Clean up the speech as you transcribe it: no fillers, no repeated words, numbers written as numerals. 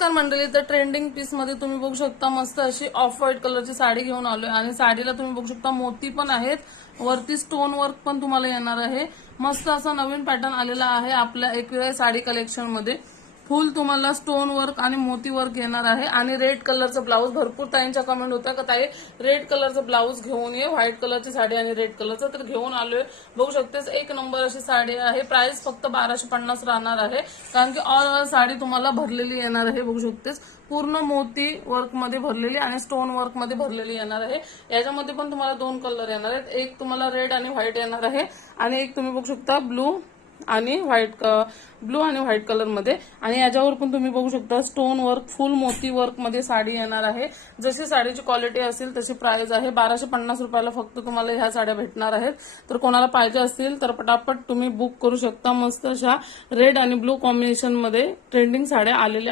नमस्कार मंडळी, तर ट्रेंडिंग पीस मध्ये तुम्ही बघू शकता मस्त अशी ऑफ व्हाईट कलरची साडी घेऊन आलोय आणि साडीला तुम्ही बघू शकता मोती पण आहेत, वरती स्टोन वर्क पण तुम्हाला येणार आहे। मस्त असा नवीन पॅटर्न आलेला आहे आपल्या एकविरा साडी कलेक्शन मध्ये। फुल तुम्हाला स्टोन वर्क आणि मोती वर्क येणार आहे आणि रेड कलरचं ब्लाऊज। भरपूर ताईंच्या कमेंट होता का ताई रेड कलरचं ब्लाऊज घेऊन ये, व्हाईट कलरची साडी आणि रेड कलरचं, तर घेऊन आलोय। बघू शकतेस एक नंबर अशी साडी आहे। प्राइस फक्त 1250 राहणार आहे, कारण की ऑल ओव्हर साडी तुम्हाला भरलेली येणार आहे। बघू शकतेस पूर्ण मोती वर्क मध्ये भरलेली आणि स्टोन वर्क मध्ये भरलेली येणार आहे। याच्यामध्ये पण तुम्हाला दोन कलर येणार आहेत, एक तुम्हाला रेड आणि व्हाईट येणार आहे आणि एक तुम्ही बघू शकता ब्लू आणि व्हाईट कलर मध्ये। आणि याच्यावर पण तुम्ही बघू शकता स्टोन वर्क फुल मोती वर्क मध्ये साडी येणार आहे। जशी साडीची क्वालिटी असेल तशी प्राइस आहे। 1250 रुपयाला फक्त तुम्हाला ह्या साड्या भेटणार आहेत। तर कोणाला पाहिजे असतील तर पटापट तुम्ही बुक करू शकता। मस्त अशा रेड आणि ब्लू कॉम्बिनेशन मध्ये ट्रेंडिंग साड्या आलेल्या